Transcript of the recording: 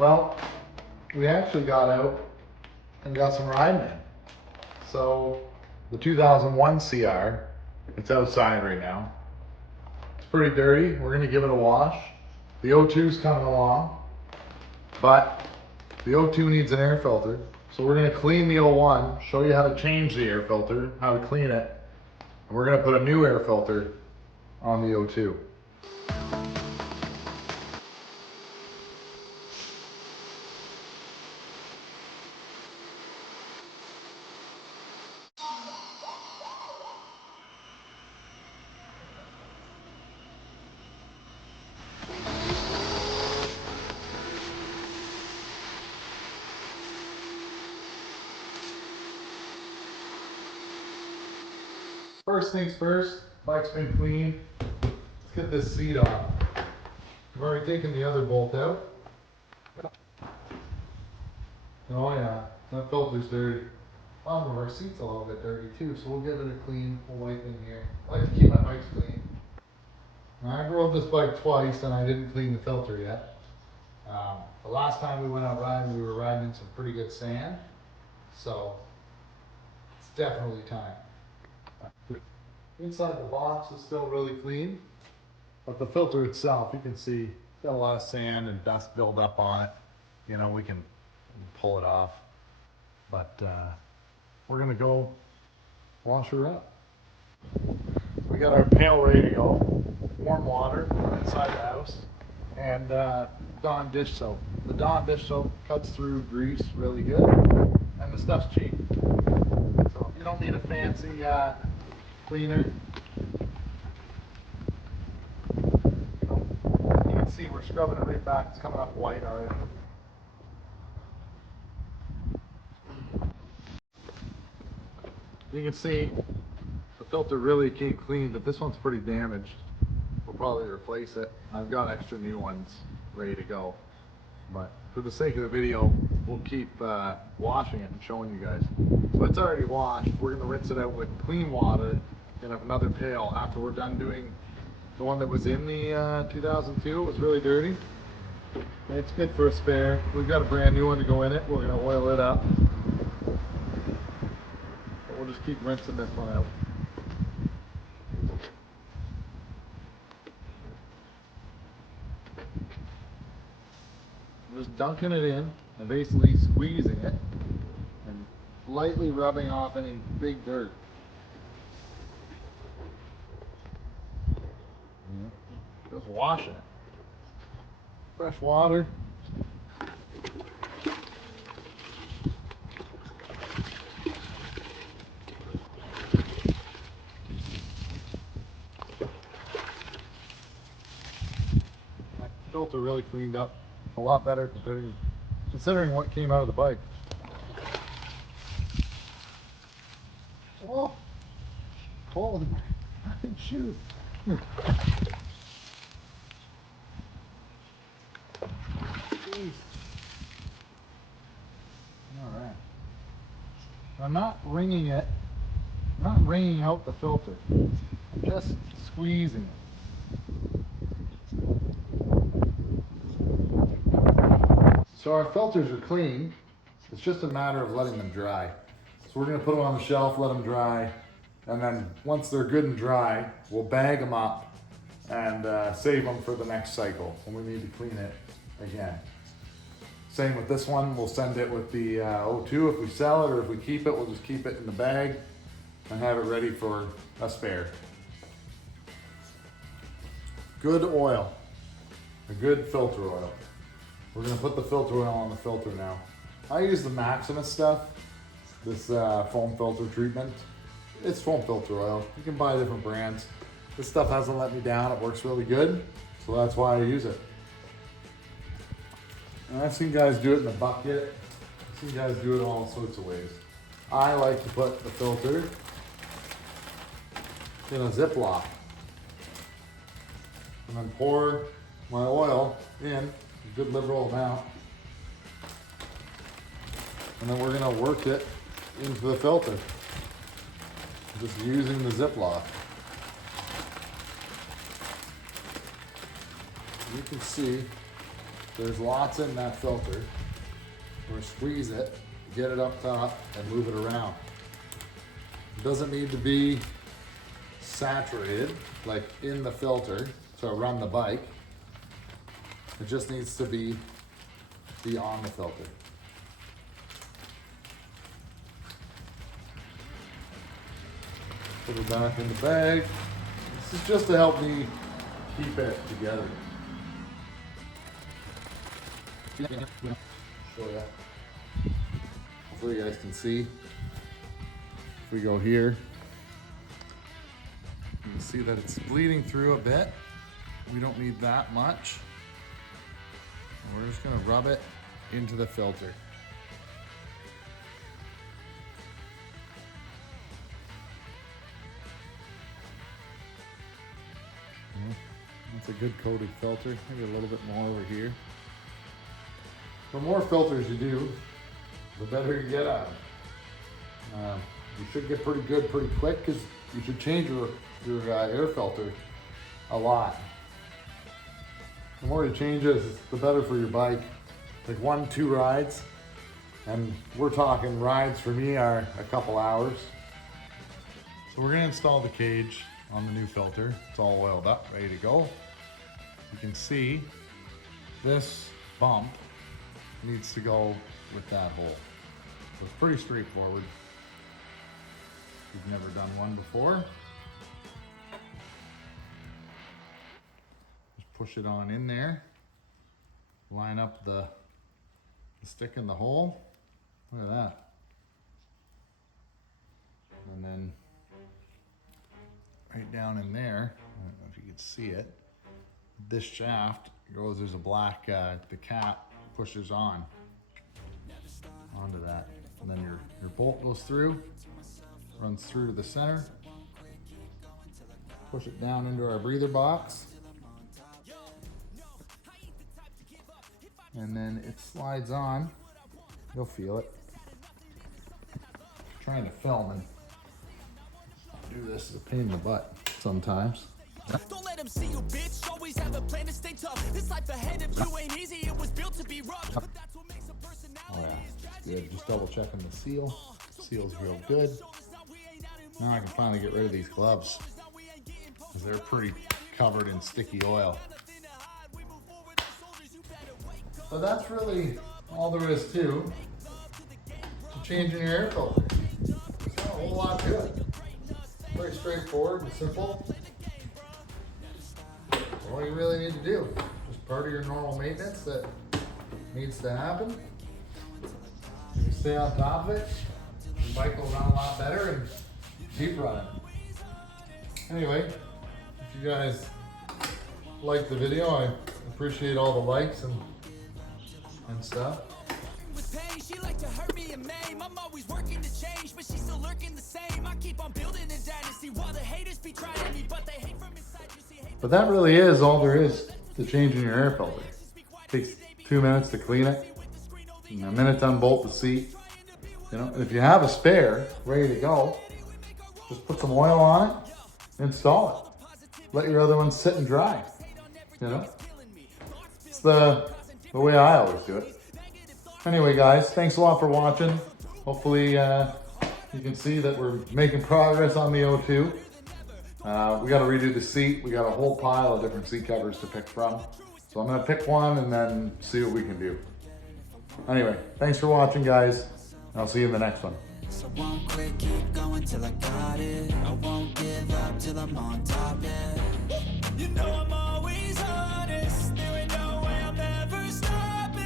Well, we actually got out and got some riding in. So the 2001 CR, it's outside right now. It's pretty dirty. We're gonna give it a wash. The O2's coming along, but the O2 needs an air filter. So we're gonna clean the 01, show you how to change the air filter, how to clean it. And we're gonna put a new air filter on the O2. First things first, bike's been cleaned. Let's get this seat off. I've already taken the other bolt out. Oh yeah, that filter's dirty. Bottom of our seat's a little bit dirty too, so we'll give it a clean. We'll wipe in here. I like to keep my bikes clean. Now, I rode this bike twice and I didn't clean the filter yet. The last time we went out riding, we were riding in some pretty good sand. So, it's definitely time. Inside the box is still really clean, but the filter itself, you can see, it's got a lot of sand and dust buildup on it. You know, we can pull it off, but we're gonna go wash her up. We got our pail ready to go. Warm water inside the house, and Dawn dish soap. The Dawn dish soap cuts through grease really good, and the stuff's cheap. So you don't need a fancy cleaner. You can see we're scrubbing it right back. It's coming up white already. You can see the filter really came clean, but this one's pretty damaged. We'll probably replace it. I've got extra new ones ready to go. But for the sake of the video, we'll keep washing it and showing you guys. So it's already washed. We're gonna rinse it out with clean water in another pail after we're done doing the one that was in the 2002. It was really dirty. It's good for a spare. We've got a brand new one to go in it. We're gonna oil it up. But we'll just keep rinsing this one out. Just dunking it in and basically squeezing it and lightly rubbing off any big dirt. Just washing it. Fresh water. My filter really cleaned up. A lot better considering what came out of the bike. Oh, holy shoot. Jeez. All right. I'm not wringing it. I'm not wringing out the filter. I'm just squeezing it. So our filters are clean. It's just a matter of letting them dry. So we're gonna put them on the shelf, let them dry, and then once they're good and dry, we'll bag them up and save them for the next cycle when we need to clean it again. Same with this one, we'll send it with the O2 if we sell it, or if we keep it, we'll just keep it in the bag and have it ready for a spare. Good oil, a good filter oil. We're gonna put the filter oil on the filter now. I use the Maximus stuff, this foam filter treatment. It's foam filter oil. You can buy different brands. This stuff hasn't let me down. It works really good, so that's why I use it. And I've seen guys do it in a bucket. I've seen guys do it all sorts of ways. I like to put the filter in a Ziploc and then pour my oil in a good liberal amount, and then we're gonna work it into the filter just using the Ziploc. You can see there's lots in that filter. We're gonna squeeze it, get it up top, and move it around. It doesn't need to be saturated, like in the filter, to run the bike. It just needs to be on the filter. Put it back in the bag. This is just to help me keep it together. Show ya. Hopefully you guys can see. If we go here, you can see that it's bleeding through a bit. We don't need that much. And we're just gonna rub it into the filter. That's a good coated filter. Maybe a little bit more over here. The more filters you do, the better you get at them. You should get pretty good pretty quick because you should change your air filter a lot. The more you change it, the better for your bike. Like 1-2 rides, and we're talking rides for me are a couple hours. So we're gonna install the cage on the new filter. It's all oiled up, ready to go. You can see this bump needs to go with that hole. So it's pretty straightforward. If you've never done one before, just push it on in there, line up the stick in the hole. Look at that. And then right down in there, I don't know if you can see it, this shaft goes, there's a black, the cap pushes onto that. And then your bolt goes through, runs through to the center, push it down into our breather box, and then it slides on. You'll feel it. Trying to film and do this is a pain in the butt sometimes. Don't let them see you, bitch. Always have a plan to stay tough. This life ahead of you ain't easy. It was built to be rough. But that's what makes a personality. Oh yeah, good. Just double checking the seal. Seal's real good. Now I can finally get rid of these gloves because they're pretty covered in sticky oil. So that's really all there is to changing your air filter. There's not a whole lot to it. Very straightforward and simple. All you really need to do, just part of your normal maintenance that needs to happen. You can stay on top of it, your bike will run a lot better and keep running. Anyway, if you guys like the video, I appreciate all the likes and stuff. She like to hurt me and maim. I'm always working to change, but she's still lurking the same. I keep on building a dynasty while the haters be trying me, but they hate from inside. You see hate. But that really is all there is to changing your air filter. It takes 2 minutes to clean it, and a minute to unbolt the seat. You know, and if you have a spare ready to go, just put some oil on it, install it. Let your other ones sit and dry. You know, it's the way I always do it. Anyway, guys, thanks a lot for watching. Hopefully you can see that we're making progress on the O2. We got to redo the seat. We got a whole pile of different seat covers to pick from. So I'm going to pick one and then see what we can do. Anyway, thanks for watching, guys. I'll see you in the next one. So I won't quit, keep going till I got it. I won't give up till I'm on top, yeah. You know I'm on.